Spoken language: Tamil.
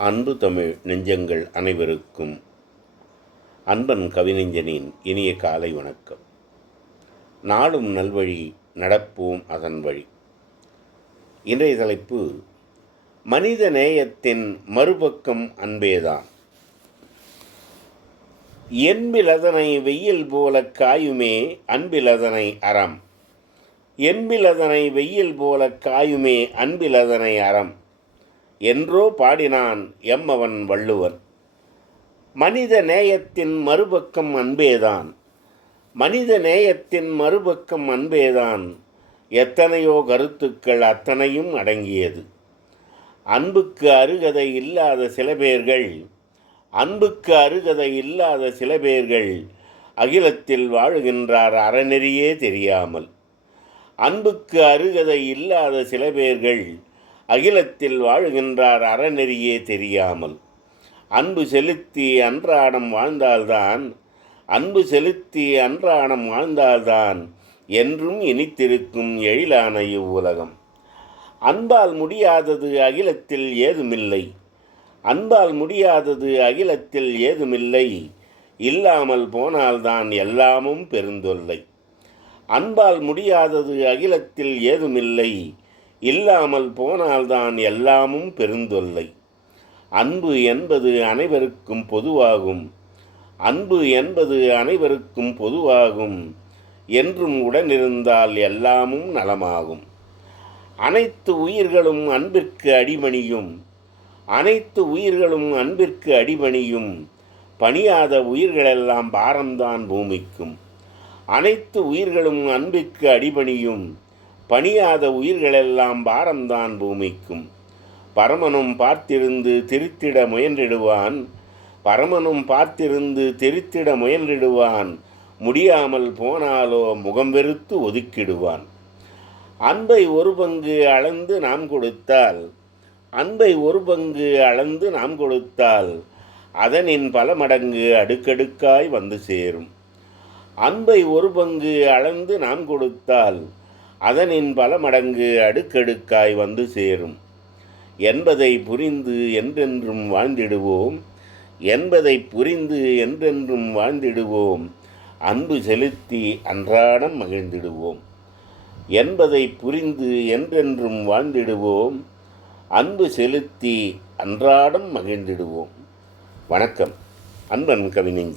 அன்பு தமிழ் நெஞ்சங்கள் அனைவருக்கும் அன்பன் கவிநெஞ்சனின் இனிய காலை வணக்கம். நாடும் நல்வழி நடப்போம் அதன் வழி. இன்றைய தலைப்பு மனித நேயத்தின் மறுபக்கம் அன்பேதான். என்பிலதனை வெயில் போல காயுமே அன்பிலதனை அறம். என்பிலதனை வெயில் போல காயுமே அன்பிலதனை அறம். என்றோ பாடினான் எம்மவன் வள்ளுவன் மனித நேயத்தின் மறுபக்கம் அன்பேதான். மனித நேயத்தின் மறுபக்கம் அன்பேதான். எத்தனையோ கருத்துக்கள் அத்தனையும் அடங்கியது. அன்புக்கு அருகதை இல்லாத சில பேர்கள் அன்புக்கு அருகதை இல்லாத சில பேர்கள் அகிலத்தில் வாழுகின்றார் அறநெறியே தெரியாமல். அன்புக்கு அருகதை இல்லாத சில பேர்கள் அகிலத்தில் வாழுகின்றார் அறநெறியே தெரியாமல். அன்பு செலுத்தி அன்றாடம் வாழ்ந்தால்தான் அன்பு செலுத்தி அன்றாடம் வாழ்ந்தால்தான் என்றும் இனித்திருக்கும் எழிலான இவ்வுலகம். அன்பால் முடியாதது அகிலத்தில் ஏதுமில்லை. அன்பால் முடியாதது அகிலத்தில் ஏதுமில்லை. இல்லாமல் போனால்தான் எல்லாமும் பெருந்தொல்லை. அன்பால் முடியாதது அகிலத்தில் ஏதுமில்லை. இல்லாமல் போனால்தான் எல்லாமும் பெருந்தொல்லை. அன்பு என்பது அனைவருக்கும் பொதுவாகும். அன்பு என்பது அனைவருக்கும் பொதுவாகும். என்றும் உடனிருந்தால் எல்லாமும் நலமாகும். அனைத்து உயிர்களும் அன்பிற்கு அடிமணியும் அனைத்து உயிர்களும் அன்பிற்கு அடிபணியும். பணியாத உயிர்களெல்லாம் பாரம்தான் பூமிக்கும். அனைத்து உயிர்களும் அன்பிற்கு அடிபணியும். பணியாத உயிர்களெல்லாம் பாரம்தான் பூமிக்கும். பரமனும் பார்த்திருந்து திருத்திட முயன்றிடுவான். பரமனும் பார்த்திருந்து திருத்திட முயன்றிடுவான். முடியாமல் போனாலோ முகம் வெறுத்து ஒதுக்கிடுவான். அன்பை ஒரு பங்கு அளந்து நாம் கொடுத்தால் அன்பை ஒரு பங்கு அளந்து நாம் கொடுத்தால் அதனின் பல மடங்கு அடுக்கடுக்காய் வந்து சேரும். அன்பை ஒரு பங்கு அளந்து நாம் கொடுத்தால் அதனின் பல மடங்கு அடுக்கடுக்காய் வந்து சேரும். என்பதை புரிந்து என்றென்றும் வாழ்ந்திடுவோம். என்பதை புரிந்து என்றென்றும் வாழ்ந்திடுவோம். அன்பு செலுத்தி அன்றாடம் மகிழ்ந்திடுவோம். என்பதை புரிந்து என்றென்றும் வாழ்ந்திடுவோம். அன்பு செலுத்தி அன்றாடம் மகிழ்ந்திடுவோம். வணக்கம். அன்பன் கவிஞன்